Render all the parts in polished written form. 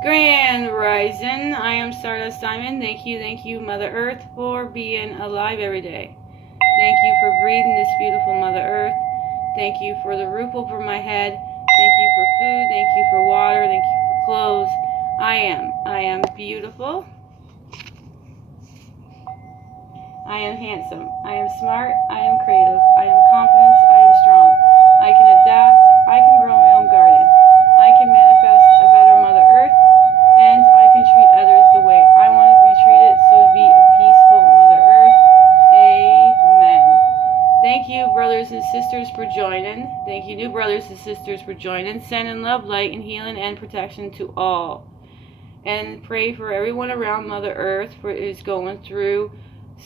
Grand Rising, I am Stardust Diamond. Thank you, Mother Earth, for being alive every day. Thank you for breathing this beautiful Mother Earth. Thank you for the roof over my head. Thank you for food. Thank you for water. Thank you for clothes. I am beautiful. I am handsome. I am smart. I am creative. I am confident. I am strong. I can adapt. I can grow my own garden. I can manifest a better Mother Earth. And I can treat others the way I want to be treated, so to be a peaceful Mother Earth. Amen. Thank you, brothers and sisters, for joining. Thank you, new brothers and sisters, for joining. Sending love, light, and healing and protection to all. And pray for everyone around Mother Earth who is going through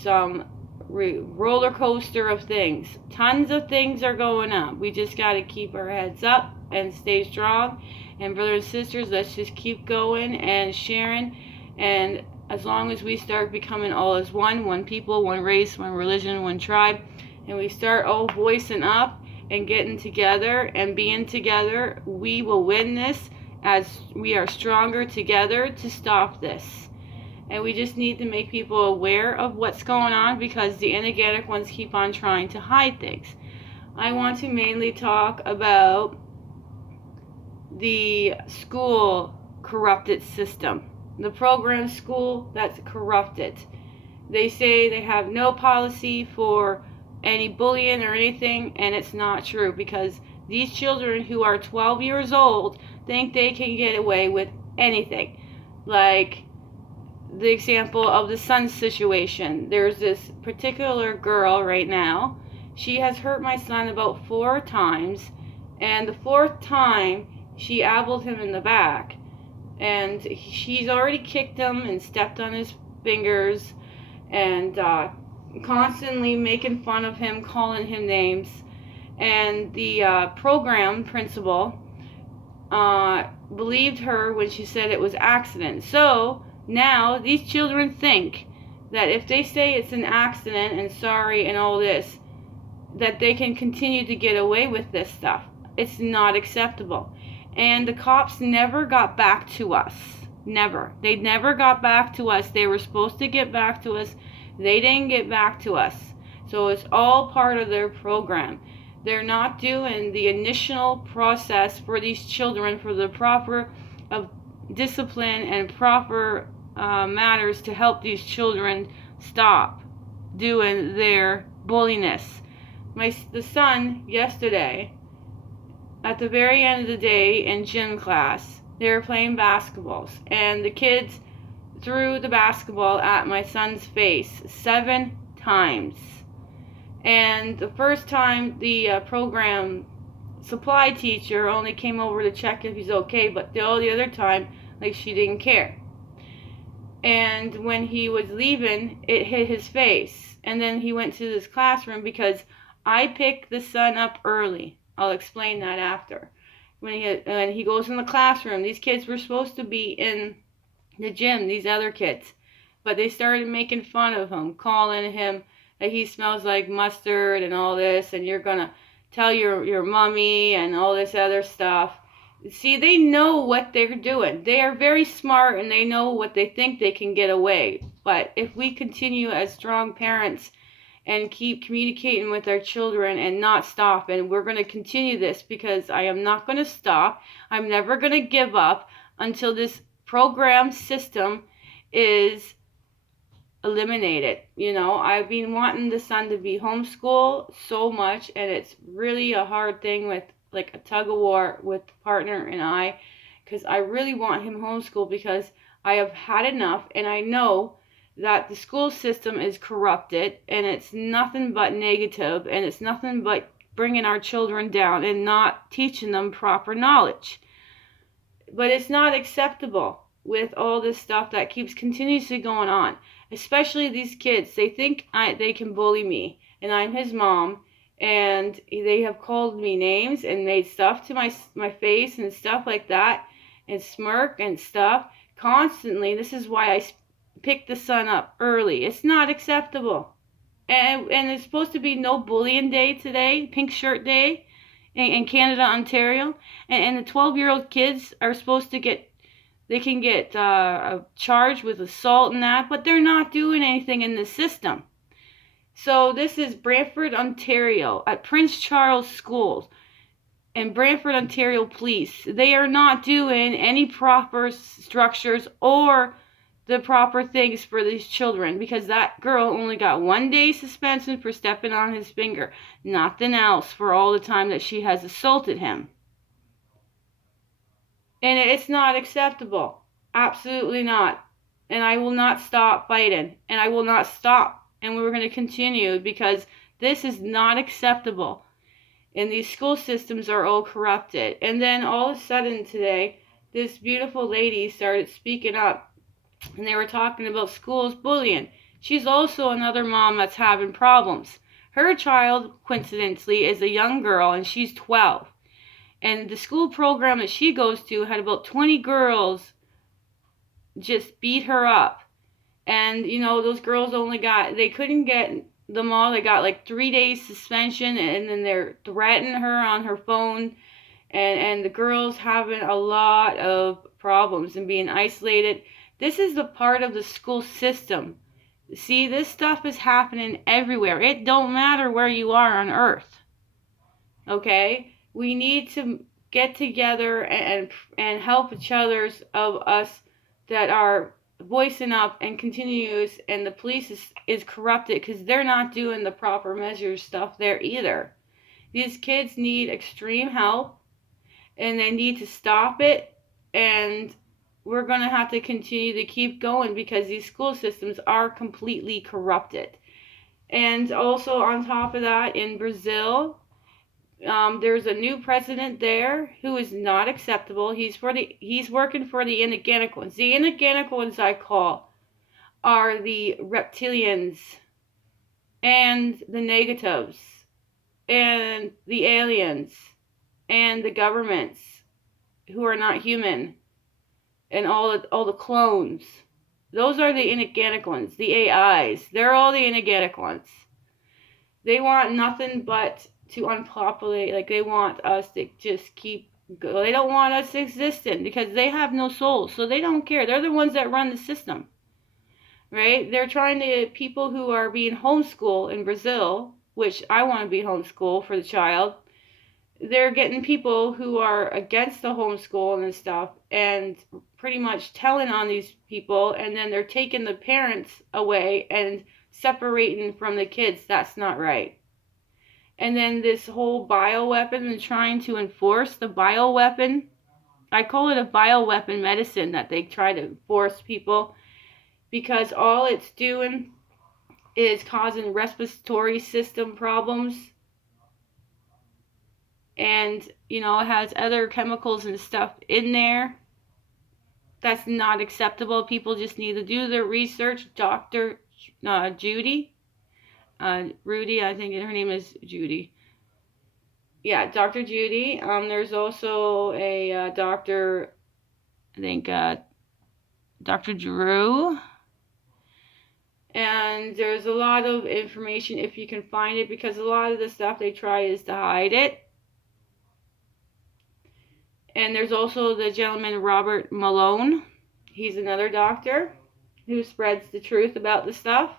some roller coaster of things. Tons of things are going on. We just got to keep our heads up and stay strong. And brothers and sisters, let's just keep going and sharing. And as long as we start becoming all as one people, one race, one religion, one tribe, and we start all voicing up and getting together and being together, we will win this, as we are stronger together to stop this. And we just need to make people aware of what's going on, because the energetic ones keep on trying to hide things. I want to mainly talk about the school corrupted system. The program school that's corrupted. They say they have no policy for any bullying or anything, and it's not true, because these children who are 12 years old think they can get away with anything. Like the example of the son situation. There's this particular girl right now. She has hurt my son about 4 times, and the 4th time she abbled him in the back, and she's already kicked him and stepped on his fingers and constantly making fun of him, calling him names. And the program principal believed her when she said it was accident. So now these children think that if they say it's an accident and sorry and all this, that they can continue to get away with this stuff. It's not acceptable. And the cops never got back to us. Never. They never got back to us. They were supposed to get back to us. They didn't get back to us. So it's all part of their program. They're not doing the initial process for these children, for the proper discipline and proper matters to help these children stop doing their bulliness. The son yesterday, at the very end of the day in gym class, they were playing basketballs, and the kids threw the basketball at my son's face 7 times. And the first time, the program supply teacher only came over to check if he's okay, but the other time, like, she didn't care. And when he was leaving, it hit his face. And then he went to this classroom, because I picked the son up early. I'll explain that after. When he goes in the classroom, these kids were supposed to be in the gym, these other kids, but they started making fun of him, calling him that he smells like mustard and all this, and you're gonna tell your mommy and all this other stuff. See, they know what they're doing. They are very smart, and they know what they think they can get away. But if we continue as strong parents and keep communicating with our children and not stop, and we're going to continue this, because I am not going to stop. I'm never going to give up until this program system is eliminated. You know, I've been wanting the son to be homeschooled so much, and it's really a hard thing, with like a tug of war with the partner and I, because I really want him homeschooled, because I have had enough, and I know that the school system is corrupted, and it's nothing but negative, and it's nothing but bringing our children down and not teaching them proper knowledge. But it's not acceptable with all this stuff that keeps continuously going on, especially these kids. They think they can bully me, and I'm his mom, and they have called me names and made stuff to my face and stuff like that, and smirk and stuff constantly. This is why I pick the son up early. It's not acceptable. And it's supposed to be no bullying day today, pink shirt day in Canada, Ontario. And the 12-year-old kids are supposed to get They can get charged with assault and that, but they're not doing anything in the system. So this is Brantford, Ontario, at Prince Charles Schools and Brantford, Ontario Police. They are not doing any proper structures or the proper things for these children, because that girl only got 1 day suspension for stepping on his finger. Nothing else for all the time that she has assaulted him. And it's not acceptable. Absolutely not. And I will not stop fighting. And I will not stop. And we're going to continue, because this is not acceptable. And these school systems are all corrupted. And then all of a sudden today, this beautiful lady started speaking up. And they were talking about schools bullying. She's also another mom that's having problems. Her child, coincidentally, is a young girl, and she's 12. And the school program that she goes to had about 20 girls just beat her up. And, you know, those girls they couldn't get them all. They got like 3 days suspension, and then they're threatening her on her phone. And the girls having a lot of problems and being isolated. This is the part of the school system. See, this stuff is happening everywhere. It don't matter where you are on earth. Okay? We need to get together and help each others of us that are voicing up and continues, and the police is corrupted because they're not doing the proper measures stuff there either. These kids need extreme help, and they need to stop it, and we're going to have to continue to keep going, because these school systems are completely corrupted. And also on top of that, in Brazil, there's a new president there who is not acceptable. He's working for the inorganic ones. The inorganic ones I call are the reptilians and the negatives and the aliens and the governments who are not human, and all the clones. Those are the inorganic ones, the AIs. They're all the inorganic ones. They want nothing but to unpopulate. Like, they want us to just keep going. They don't want us existing because they have no soul, so they don't care. They're the ones that run the system, right? They're trying to, people who are being homeschooled in Brazil, which I want to be homeschooled for the child. They're getting people who are against the homeschool and stuff, and pretty much telling on these people, and then they're taking the parents away and separating from the kids. That's not right. And then this whole bioweapon, and trying to enforce the bioweapon. I call it a bioweapon medicine that they try to force people, because all it's doing is causing respiratory system problems. And, you know, it has other chemicals and stuff in there. That's not acceptable. People just need to do their research. Dr. Judy. Rudy, I think her name is Judy. Yeah, Dr. Judy. There's also a Dr. I think Dr. Drew. And there's a lot of information if you can find it, because a lot of the stuff they try is to hide it. And there's also the gentleman Robert Malone. He's another doctor who spreads the truth about the stuff.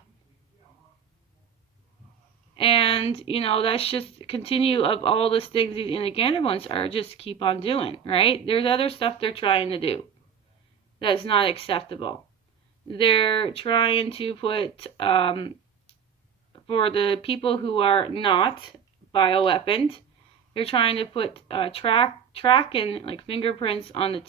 And, you know, that's just continue of all these things these inorganic ones are just keep on doing, right? There's other stuff they're trying to do that's not acceptable. They're trying to put, for the people who are not bioweaponed, they're trying to put tracking, like fingerprints on the